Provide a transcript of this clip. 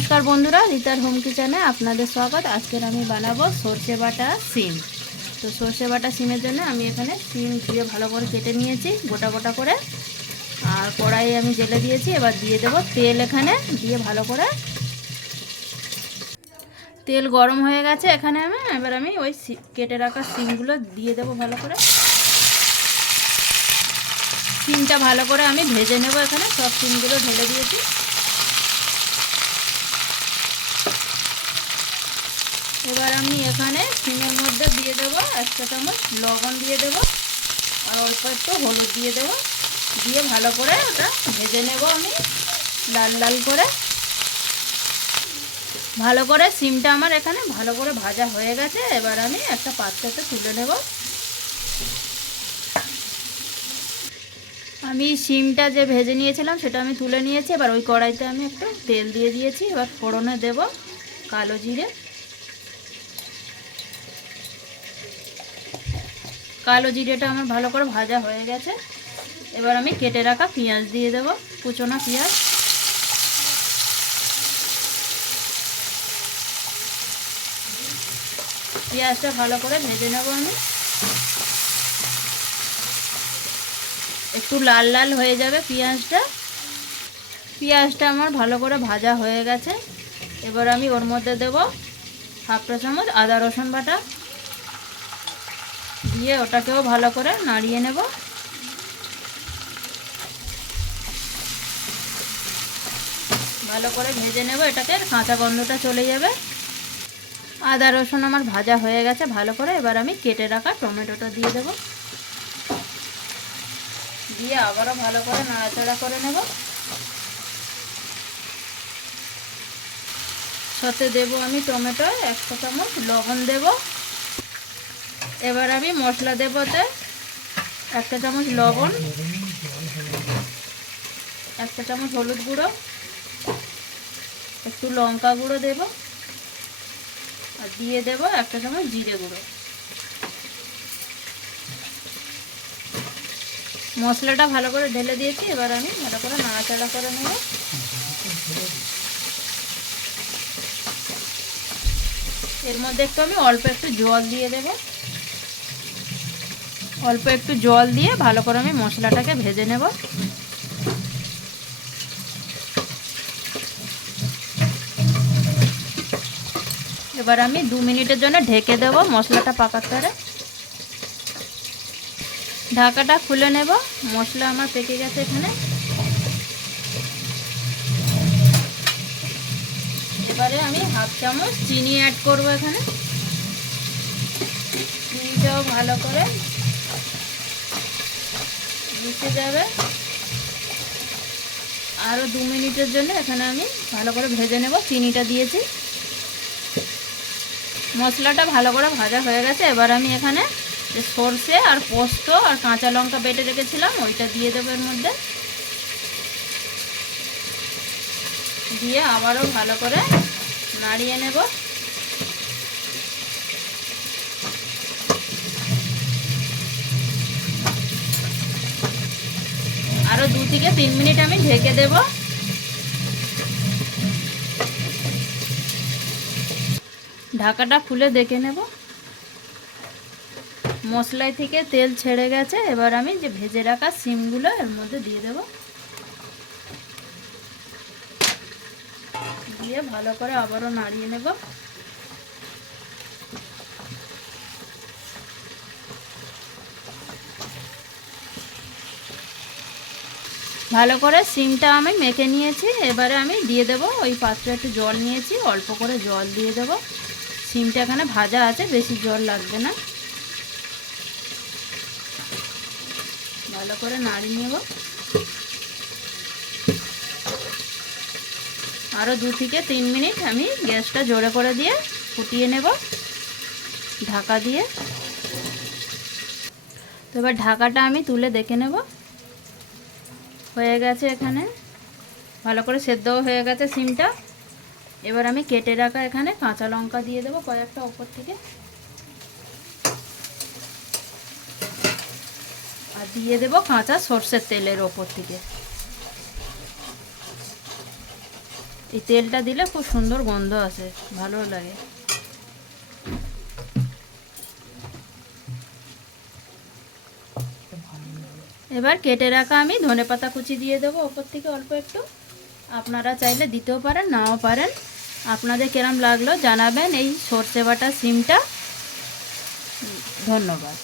নমস্কার বন্ধুরা, রিতার হোম কিচেনে আপনাদের স্বাগত। আজকের আমি বানাবো সর্ষে বাটা সিম। তো সর্ষে বাটা সিমের জন্য আমি এখানে সিম ধুয়ে ভালো করে কেটে নিয়েছি, গোটা গোটা করে। আর কড়াই আমি জেলে দিয়েছি, এবার দিয়ে দেবো তেল এখানে, দিয়ে ভালো করে তেল গরম হয়ে গেছে এখানে আমি। এবার আমি ওই কেটে রাখা সিমগুলো দিয়ে দেবো ভালো করে। সিমটা ভালো করে আমি ভেজে নেব এখানে, সব সিমগুলো ঢেলে দিয়েছি। এবার আমি এখানে সিমের মধ্যে দিয়ে দেবো একটা চামচ লবণ দিয়ে দেবো আর অল্প একটু হলুদ দিয়ে দেবো। দিয়ে ভালো করে ওটা ভেজে নেব আমি লাল লাল করে। ভালো করে সিমটা আমার এখানে ভালো করে ভাজা হয়ে গেছে, এবার আমি একটা পাত্রতে তুলে নেব। আমি সিমটা যে ভেজে নিয়েছিলাম সেটা আমি তুলে নিয়েছি, এবার ওই কড়াইতে আমি একটু তেল দিয়ে দিয়েছি, এবার ফোড়নে দেব কালো জিরে। কালো জিরেটা আমার ভালো করে ভাজা হয়ে গেছে। এবার আমি কেটে রাখা পেঁয়াজ দিয়ে দেব, কুচোনা পেঁয়াজ। পেঁয়াজটা ভালো করে ভেজে নেব আমি। একটু লাল লাল হয়ে যাবে পেঁয়াজটা। পেঁয়াজটা আমার ভালো করে ভাজা হয়ে গেছে। এবার আমি ওর মধ্যে দেব হাফটা চামচ আদা রসুন বাটা। দিয়ে ওটাকেও ভালো করে নাড়িয়ে নেব। ভালো করে ভেজে নেব এটাকে কাঁচা গন্ধটা চলে যাবে। আদা, রসুন আমার ভাজা হয়ে গেছে, ভালো করে এবার আমি কেটে রাখা টমেটোটা দিয়ে দেব। দিয়ে আবারও ভালো করে নাড়াচাড়া করে নেব। সাথে দেব আমি টমেটো একশো চামচ লবণ দেব। এবার আমি মশলা দেব ওতে একটা চামচ লবণ, একটা চামচ হলুদ গুঁড়ো, একটু লঙ্কা গুঁড়ো দেব, আর দিয়ে দেব একটা চামচ জিরে গুঁড়ো। মশলাটা ভালো করে ঢেলে দিয়েছি, এবার আমি ভালো করে নাড়াচাড়া করে নেব। এর মধ্যে একটু আমি অল্প একটু জল দিয়ে দেব। অল্প একটু জল দিয়ে ভালো করে আমি মশলাটাকে ভেজে নেব। এবার আমি দু মিনিটের জন্য ঢেকে দেব মশলাটা পাকার তারে ঢাকাটা খুলে নেব, মশলা আমার পেকে গেছে এখানে। এবারে আমি হাফ চামচ চিনি অ্যাড করব এখানে। চিনিটাও ভালো করে মিশে যাবে। আরও দু মিনিটের জন্য এখানে আমি ভালো করে ভেজে নেব। চিনিটা দিয়েছি। মশলাটা ভালো করে ভাজা হয়ে গেছে। এবার আমি এখানে যে সর্ষে আর পোস্ত আর কাঁচা লঙ্কা বেটে রেখেছিলাম, ওইটা দিয়ে দেবো এর মধ্যে। দিয়ে আবারও ভালো করে নাড়িয়ে নেব আরও দু থেকে তিন মিনিট আমি ঢেকে দেব। ঢাকাটা খুলে দেখে নেব। মশলাই থেকে তেল ছেড়ে গেছে, এবার আমি যে ভেজে রাখা সিমগুলো এর মধ্যে দিয়ে দেব। দিয়ে ভালো করে আবারও নাড়িয়ে নেব। ভালো করে সিমটা আমি মেখে নিয়েছি। এবারে আমি দিয়ে দেব ওই পাত্রে একটু জল নিয়েছি, অল্প করে জল দিয়ে দেব। সিমটা এখানে ভাজা আছে, বেশি জল লাগবে না। ভালো করে নাড়িয়ে নেব। আরও দু থেকে তিন মিনিট আমি গ্যাসটা জোরে করে দিয়ে ফুটিয়ে নেব, ঢাকা দিয়ে। তো এবার ঢাকাটা আমি তুলে দেখে নেব। হয়ে গেছে এখানে। ভালো করে সেদ্ধও হয়ে গেছে সিমটা। এবার আমি কেটে রাখা এখানে কাঁচা লঙ্কা দিয়ে দেবো কয়েকটা ওপর থেকে। আর দিয়ে দেবো কাঁচা সর্ষের তেলের ওপর থেকে। এই তেলটা দিলে খুব সুন্দর গন্ধ আসে, ভালো লাগে। এবার কেটে রাখা আমি ধনে পাতা কুচি দিয়ে দেবো ওপর থেকে অল্প একটু। আপনারা চাইলে দিতেও পারেন, নাও পারেন। আপনাদের কেরম লাগল জানাবেন এই সর্ষে বাটা সিমটা। ধন্যবাদ।